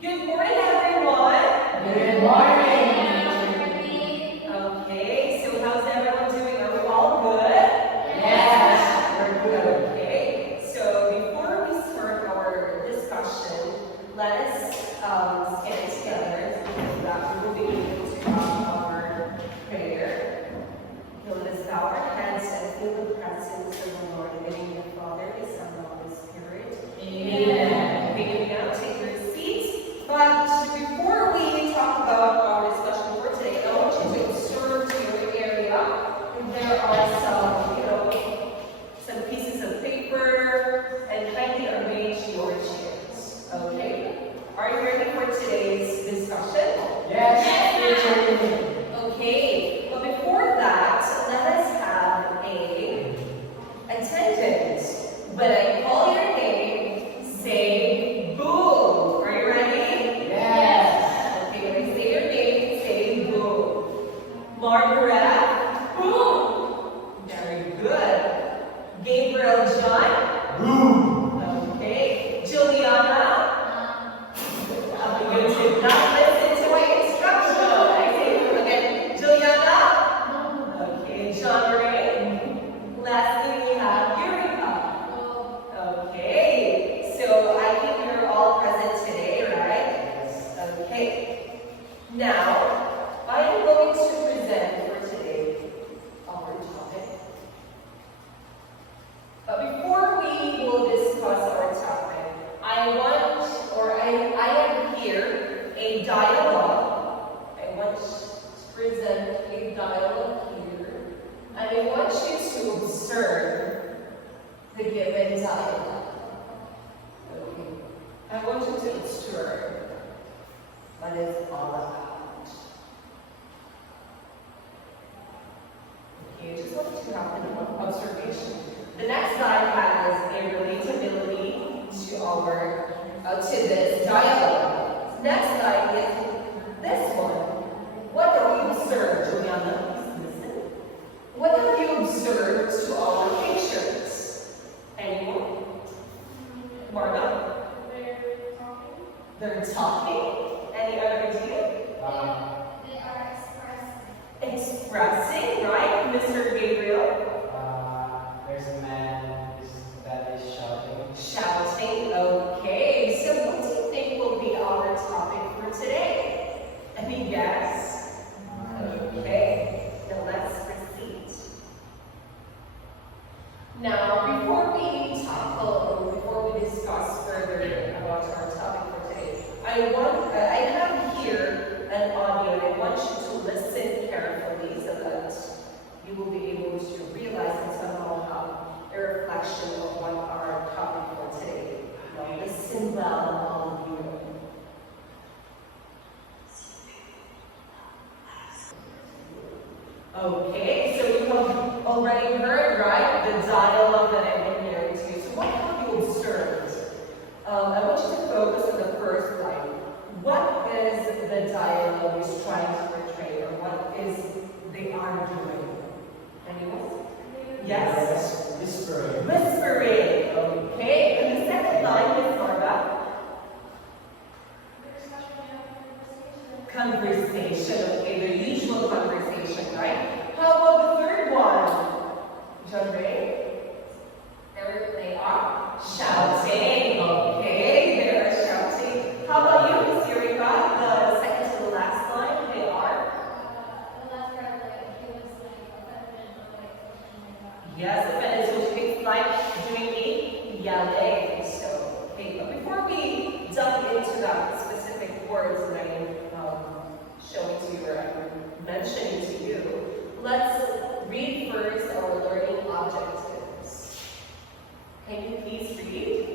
Good morning, everyone. Good morning. Okay, so how's everyone doing? Are we all good? Yes. We're good. Okay. So before we start our discussion, let us stand together so that we will be able to have our prayer. So let us bow our heads and feel the presence of the Lord, in the name of the Father, the Son, and the Holy Spirit. Amen. Okay, now take your seats. But before we talk about our discussion for today, I want you to observe to your area. There are some pieces of paper, and kindly arrange your chairs. Okay? Are you ready for today's discussion? Yes. Okay. But before that, let us have a attendance. When I call your name, say boom. Are you ready? Yes. Okay, when I say your name, say boom. Margaret, boom. Very good. Gabriel John, Boom. okay. Juliana, I'm going to not listen to my instruction. I say it again. Juliana, okay. John Ray. Lastly, we have Eureka. Okay, so I think you're all present today, right? Okay. Now, I am going to present for today our topic. But before we will discuss our topic, I have here a dialogue. I want to present a dialogue here, and I want you to observe the given dialogue. Okay. I want you to observe what it's all about. Okay, I just want you to have an observation. The next slide has a relatability to this dialogue. Next slide is this one. What have you observed, Juliana? Listen. What have you observed to our pictures? Anyone? Marga? They're talking. Any other idea? They are Expressing, right? Mr. Gabriel? There's a man that is shouting. Shouting. Okay. So what do you think will be our topic for today? Any guess? Okay. Now let's proceed. Now, before we discuss further about our topic for today, I have here an audio, and I want you to listen carefully so that you will be able to realize and somehow have a reflection of what our topic for today. Now, listen well, all of you. Okay, so you have already heard, right, the dialogue that I've been hearing to you. So what have you observed? I want you to focus on the first line. What is the dialogue is trying to portray, or what is they are doing? Anyone? Yes? Whispering. Whispering. Okay, and the second line is Marga. Conversation. Okay, the usual conversation, right? How about the third one? John Ray? They are shouting. Okay, they are shouting. How about you, Miss Eureka? The second to the last line, they are? Yes, offended, which means like doing a yelling. So, okay, but before we delve into that specific words that I am showing to you or I'm mentioning to you, let's read first our learning objectives. Can you please read?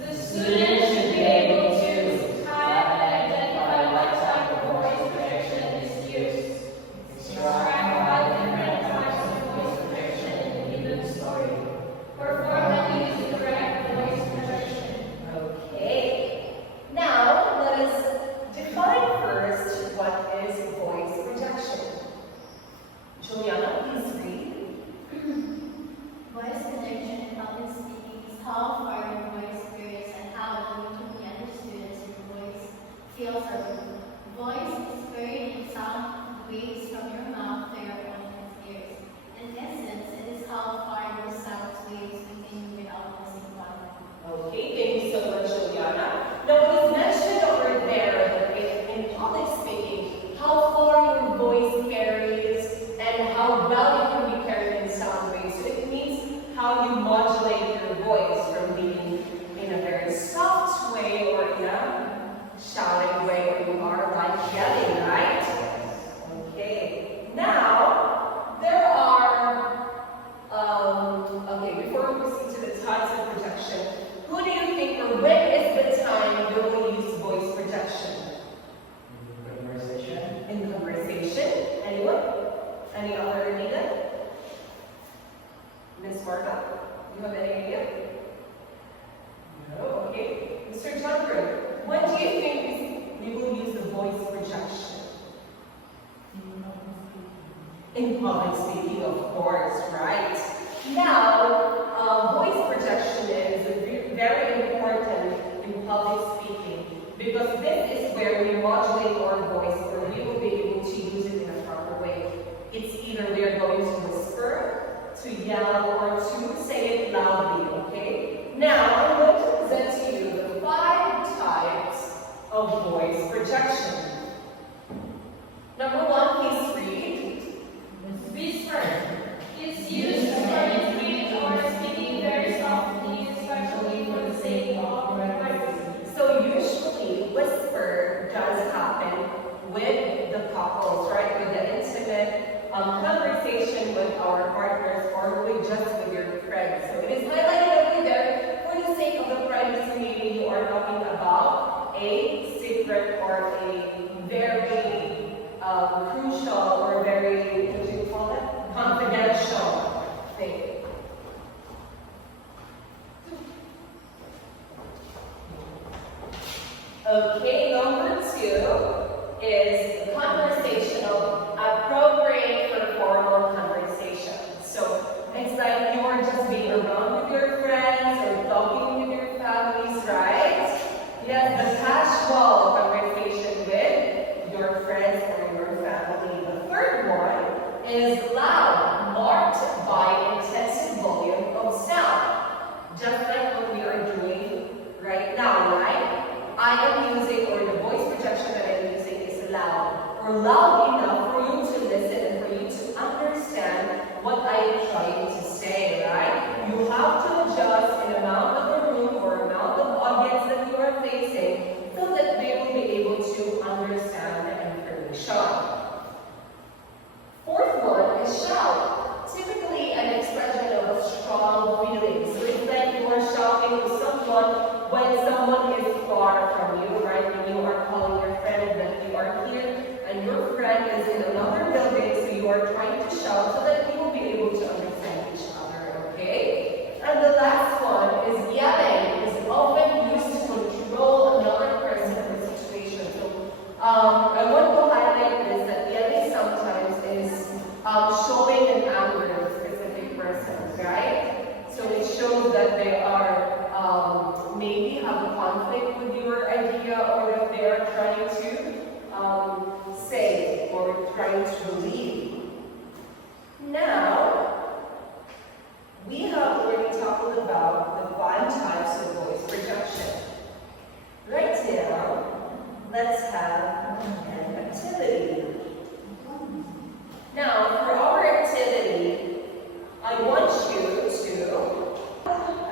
The student should be able to type and identify what type of voice projection is used. Describe five different types of voice projection in a given story. Perform and use the correct voice projection. Okay. Now, let us define first what is voice projection. Juliana, please read. Voice projection often speaks calm In public speaking, of course, right? Now, voice projection is very important in public speaking because this is where we modulate our voice or we will be able to use it in a proper way. It's either we are going to whisper, to yell, or to say it loudly, okay? Now, I'm going to present to you the 5 types of voice projection. Number 1, please read. Whisper is used for whispering or speaking very softly, especially for the sake of privacy. So usually whisper does happen with the couples, right? With the intimate conversation with our partners or with just with your friends. So it is highlighted over there for the sake of the privacy. Maybe you are talking about a secret or a very crucial or very, what do you call it? Confidential thing. Okay, number 2 is conversational, appropriate for formal conversation. So it's like you are just being around with your friends or talking with your families, right? Yes, the casual conversation with your friends or your family. The third one is loud, marked by intensive volume of sound. Just like what we are doing right now, right? I am using, or the voice projection that I'm using is loud, or loud enough for you to listen and for you to understand what I am trying to say, right? You have to adjust in amount of the room or amount of audience that you are facing so that they will be able to understand the information. Fourth one is shout. Typically an expression of a strong feeling. So it's like you are shouting to someone when someone is far from you, right? When you are calling your friend that you are here and your friend is in another building, so you are trying to shout so that you will be able to understand each other, okay? And the last one is yelling. It is often used to control another person in a situation. So I want to highlight this, that yelling sometimes is showing an anger of a specific person, right? So it shows that they are maybe have a conflict with your idea or that they are trying to say or trying to believe. Now, we have already talked about the 5 types of voice projection. Right now, let's have an activity. Now, for our activity, I want you to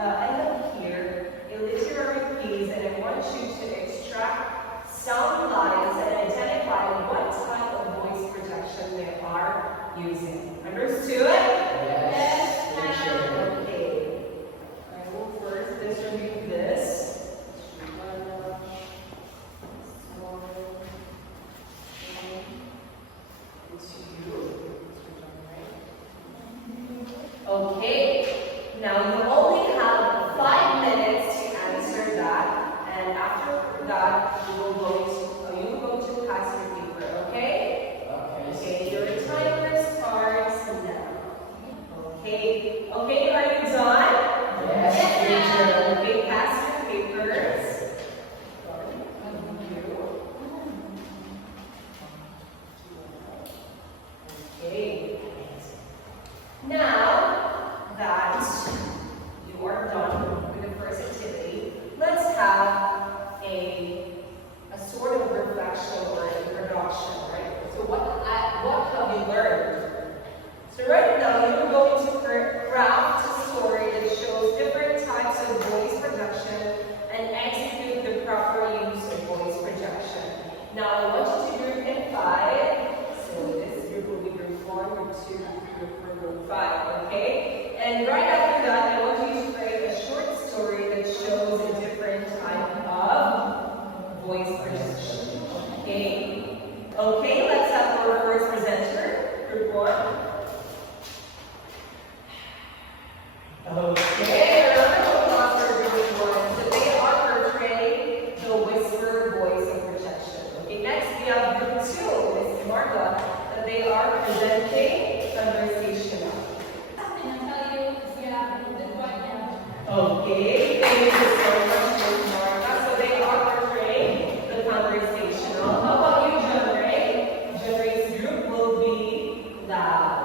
I have here a literary piece and I want you to extract sound lines and identify what type of voice projection they are using. Understood? Yes. Teacher. Okay. I will first distribute this. Okay, now you only have 5 minutes to answer that, and after that you will go to pass your paper, okay? Okay, your timer starts now. Okay, are you done? Yes, teacher. Okay, pass your papers. Okay. Now that you are done with the first activity, let's have a sort of reflection or introduction, right? So what have you learned? So right now you're going to craft a story that shows different types of voice projection and execute the proper use of voice projection. Now I want you to group in 5. So this group will be group 1, group 2, group 5, okay? And right after that, I want you to create a short story that shows a different type of voice projection. Okay? Okay, let's have our first presenter, group 1. Okay, remember what for group 1. So they are portraying the whisper voice of projection. Okay, next we have group 2, Miss Martha, that they are presenting you so much, Miss Martha. So they are portraying the conversational. How about you, John Ray? John Ray's group will be loud.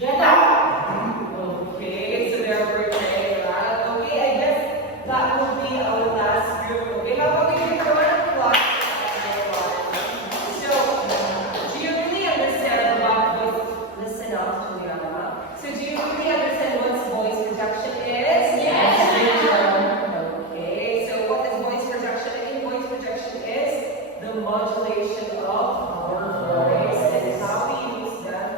Get up! Okay, so they're portraying loud. Okay, I guess that will be our last group. Okay, how about we do one class? So, do you really understand what voice, listen up to me, Alma. So do you really understand what voice projection is? Yes, Okay, so what is voice projection? I think voice projection is the modulation of our voice and how we use them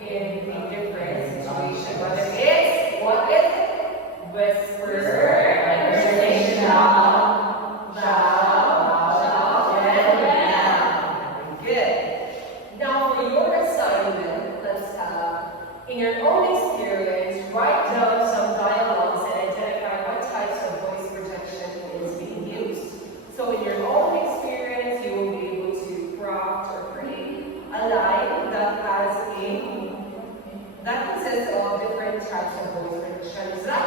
in a different situation. Whether it's, what is it? Whisper, conversational, loud, and loud. Good. Now for your assignment, let's have, in your own experience, write down some dialogues and identify what types of voice projection is being used. So in your own experience, you will be able to craft or create a line that has that consists of different types of voice projection. So that